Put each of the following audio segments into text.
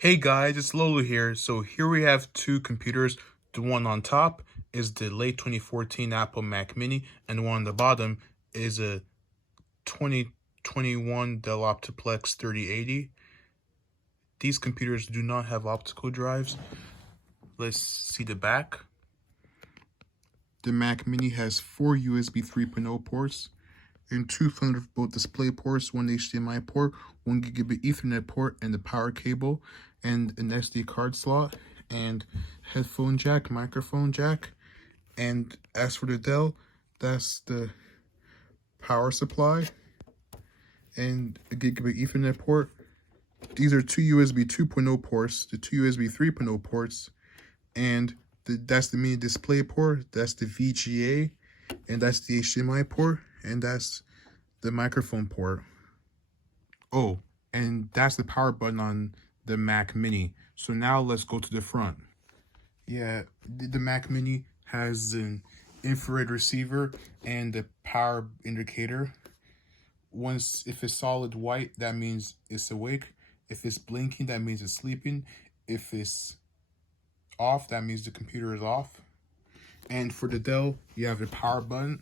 Hey guys, it's Lolo here. So here we have two computers. The one on top is the late 2014 Apple Mac Mini, and the one on the bottom is a 2021 Dell OptiPlex 3080. These computers do not have optical drives. Let's see the back. The Mac Mini has 4 USB 3.0 ports and two Thunderbolt display ports, one HDMI port, 1 gigabit Ethernet port, and the power cable, and an SD card slot, and headphone jack, microphone jack. And as for the Dell, that's the power supply and a gigabit Ethernet port. These are two USB 2.0 ports, the two USB 3.0 ports, and that's the mini display port, that's the VGA, and that's the HDMI port, and that's the microphone port. Oh, and that's the power button on the Mac Mini. So now let's go to the front. Yeah, the Mac Mini has an infrared receiver and the power indicator. If it's solid white, that means it's awake. If it's blinking, that means it's sleeping. If it's off, that means the computer is off. And for the Dell, you have the power button,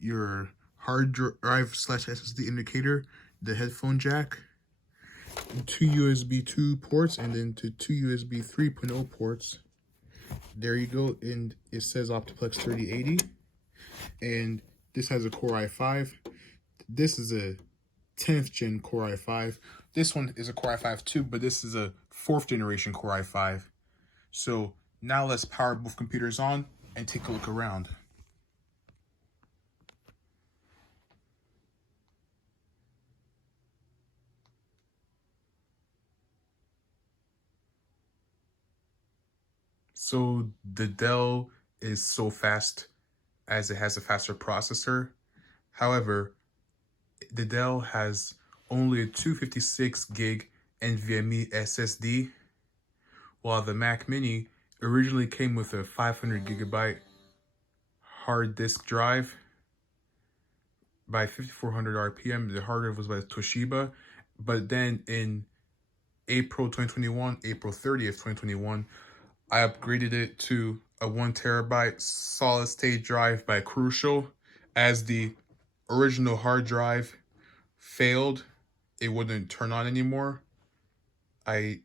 your hard drive / SSD indicator, the headphone jack, two USB 2 ports, and then two USB 3.0 ports. There you go, and it says OptiPlex 3080, and this has a Core i5. This is a 10th gen Core i5. This one is a Core i5 too, but this is a 4th generation Core i5. So now let's power both computers on and take a look around. So the Dell is so fast as it has a faster processor. However, the Dell has only a 256 gig NVMe SSD, while the Mac Mini originally came with a 500 gigabyte hard disk drive by 5400 RPM. The hard drive was by Toshiba, but then in April 30th, 2021, I upgraded it to a 1 terabyte solid state drive by Crucial. As the original hard drive failed, it wouldn't turn on anymore. I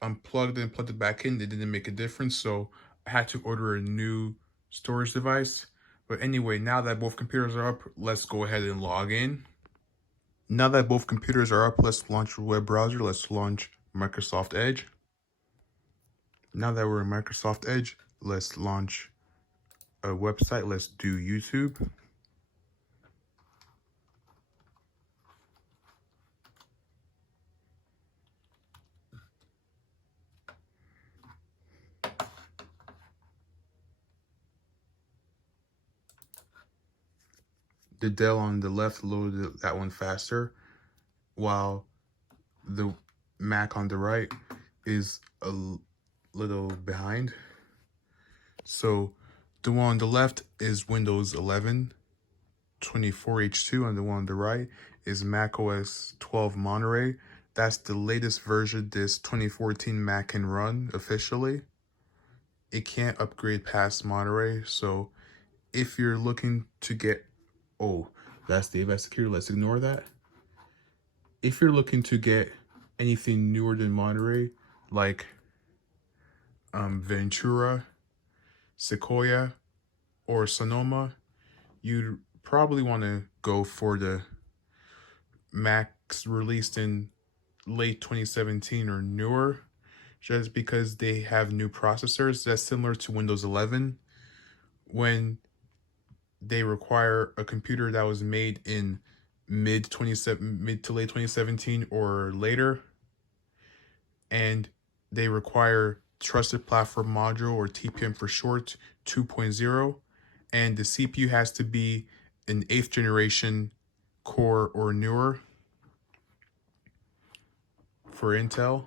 unplugged and plugged it back in. It didn't make a difference, so I had to order a new storage device. But anyway, now that both computers are up, let's go ahead and log in. Now that both computers are up, let's launch a web browser. Let's launch Microsoft Edge. Now that we're in Microsoft Edge, let's launch a website. Let's do YouTube. The Dell on the left loaded that one faster, while the Mac on the right is a little behind. So the one on the left is Windows 11 24H2, and the one on the right is macOS 12 Monterey. That's the latest version this 2014 Mac can run officially. It can't upgrade past Monterey, so if you're looking to get, oh, that's the AVAS security, let's ignore that. If you're looking to get anything newer than Monterey, like Ventura, Sequoia, or Sonoma, you'd probably want to go for the Macs released in late 2017 or newer, just because they have new processors that's similar to Windows 11. When they require a computer that was made in mid to late 2017 or later, and they require Trusted Platform Module, or TPM for short, 2.0, and the CPU has to be an 8th generation core or newer for Intel.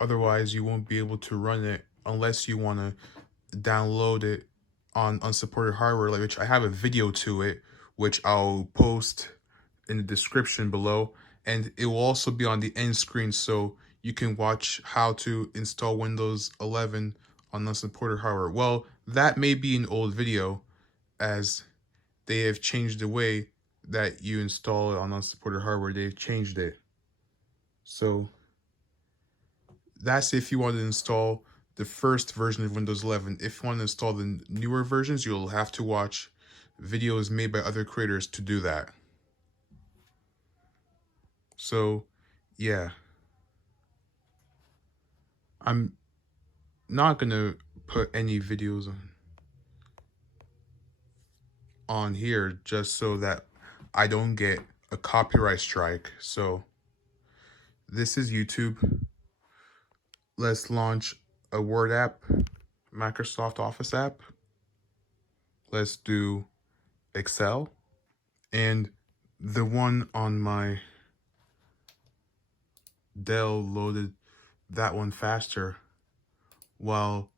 Otherwise, you won't be able to run it unless you want to download it on unsupported hardware, which I have a video to it, which I'll post in the description below, and it will also be on the end screen, so you can watch how to install Windows 11 on unsupported hardware. Well, that may be an old video, as they have changed the way that you install it on unsupported hardware. They've changed it. So that's if you want to install the first version of Windows 11. If you want to install the newer versions, you'll have to watch videos made by other creators to do that. So, yeah. I'm not going to put any videos on here just so that I don't get a copyright strike. So, this is YouTube. Let's launch a Word app, Microsoft Office app. Let's do Excel. And the one on my Dell loaded that one faster, while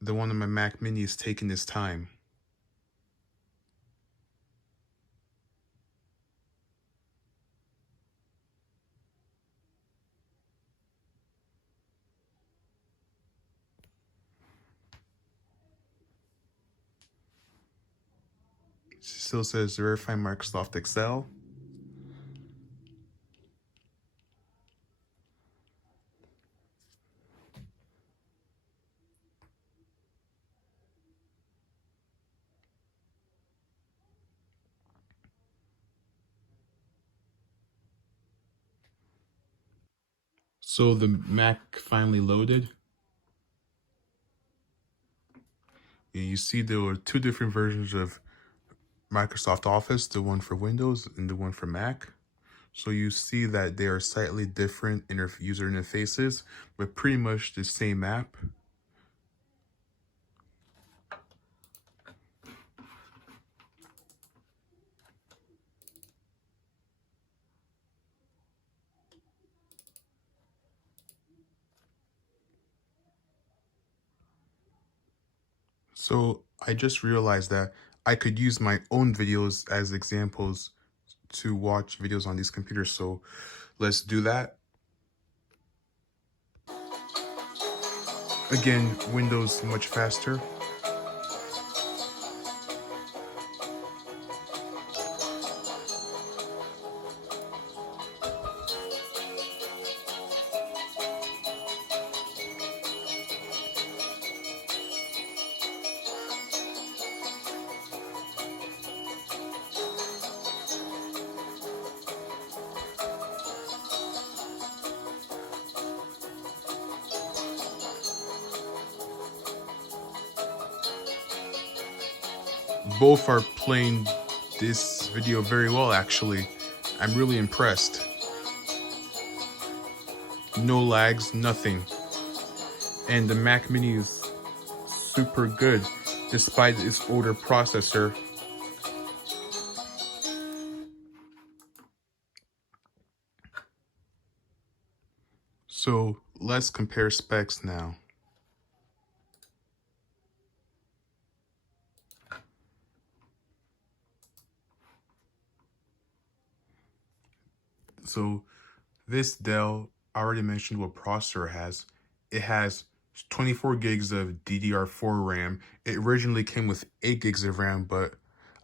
the one on my Mac Mini is taking its time. It still says verify Microsoft Excel. So the Mac finally loaded. You see there were two different versions of Microsoft Office, the one for Windows and the one for Mac. So you see that they are slightly different user interfaces, but pretty much the same app. So I just realized that I could use my own videos as examples to watch videos on these computers. So let's do that. Again, Windows much faster. Both are playing this video very well, actually. I'm really impressed. No lags, nothing. And the Mac Mini is super good despite its older processor. So let's compare specs now. So this Dell, I already mentioned what processor it has. It has 24 gigs of DDR4 RAM. It originally came with 8 gigs of RAM, but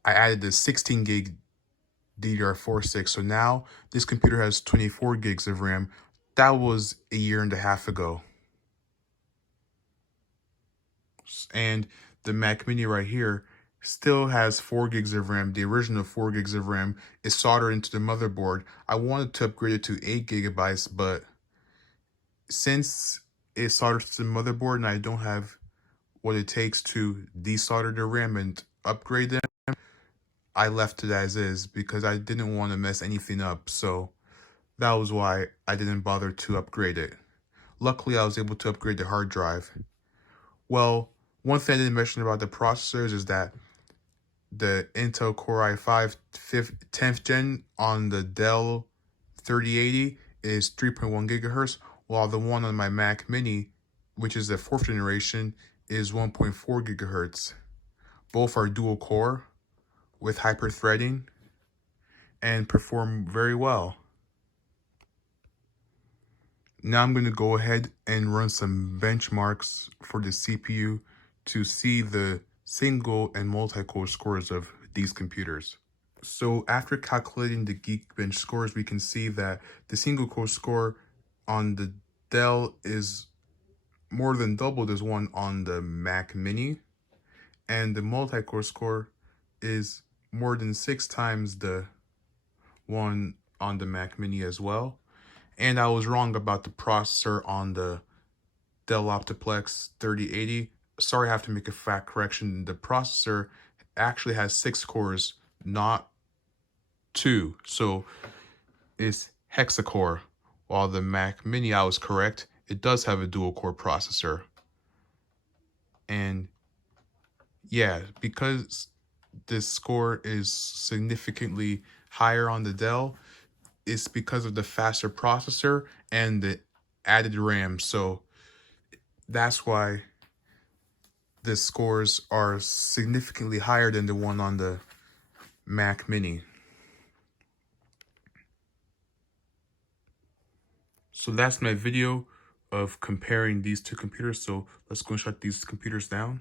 I added the 16 gig DDR4 6. So now this computer has 24 gigs of RAM. That was a year and a half ago. And the Mac Mini right here still has 4 gigs of RAM. The original 4 gigs of RAM is soldered into the motherboard. I wanted to upgrade it to 8 gigabytes, but since it's soldered to the motherboard and I don't have what it takes to desolder the RAM and upgrade them, I left it as is because I didn't want to mess anything up. So that was why I didn't bother to upgrade it. Luckily, I was able to upgrade the hard drive. Well, one thing I didn't mention about the processors is that the Intel Core i5 10th gen on the Dell 3080 is 3.1 gigahertz, while the one on my Mac Mini, which is the 4th generation, is 1.4 gigahertz. Both are dual core with hyper-threading, and perform very well. Now I'm going to go ahead and run some benchmarks for the CPU to see the single and multi-core scores of these computers. So after calculating the Geekbench scores, we can see that the single core score on the Dell is more than double this one on the Mac Mini, and the multi-core score is more than 6 times the one on the Mac Mini as well. And I was wrong about the processor on the Dell OptiPlex 3080. Sorry, I have to make a fact correction. The processor actually has 6 cores, not 2. So it's hexacore. While the Mac Mini, I was correct, it does have a dual core processor. And yeah, because this score is significantly higher on the Dell, it's because of the faster processor and the added RAM. So that's why the scores are significantly higher than the one on the Mac Mini. So that's my video of comparing these two computers. So let's go and shut these computers down.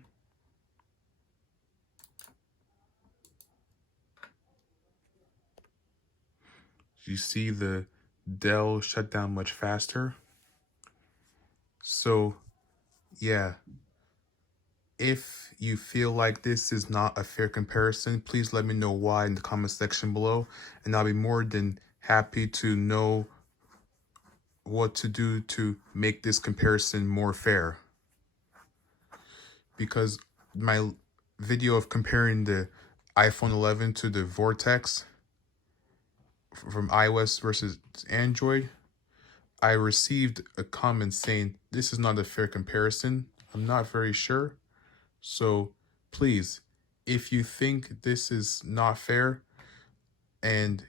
You see the Dell shut down much faster. So yeah, if you feel like this is not a fair comparison, please let me know why in the comment section below, and I'll be more than happy to know what to do to make this comparison more fair. Because my video of comparing the iPhone 11 to the Vortex from iOS versus Android, I received a comment saying this is not a fair comparison. I'm not very sure. So please, if you think this is not fair and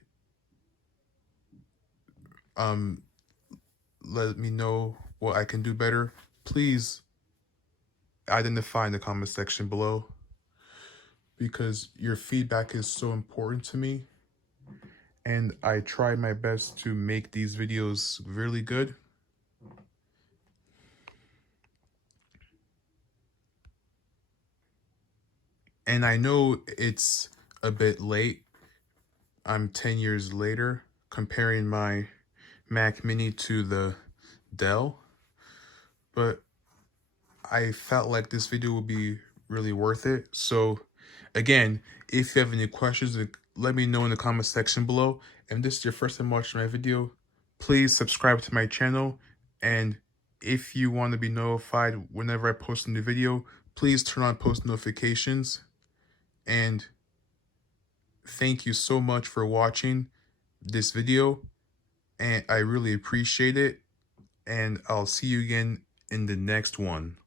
let me know what I can do better, please identify in the comment section below, because your feedback is so important to me, and I try my best to make these videos really good. And I know it's a bit late. I'm 10 years later comparing my Mac Mini to the Dell, but I felt like this video would be really worth it. So again, if you have any questions, let me know in the comment section below. And if this is your first time watching my video, please subscribe to my channel. And if you want to be notified whenever I post a new video, please turn on post notifications. And thank you so much for watching this video, and I really appreciate it. And I'll see you again in the next one.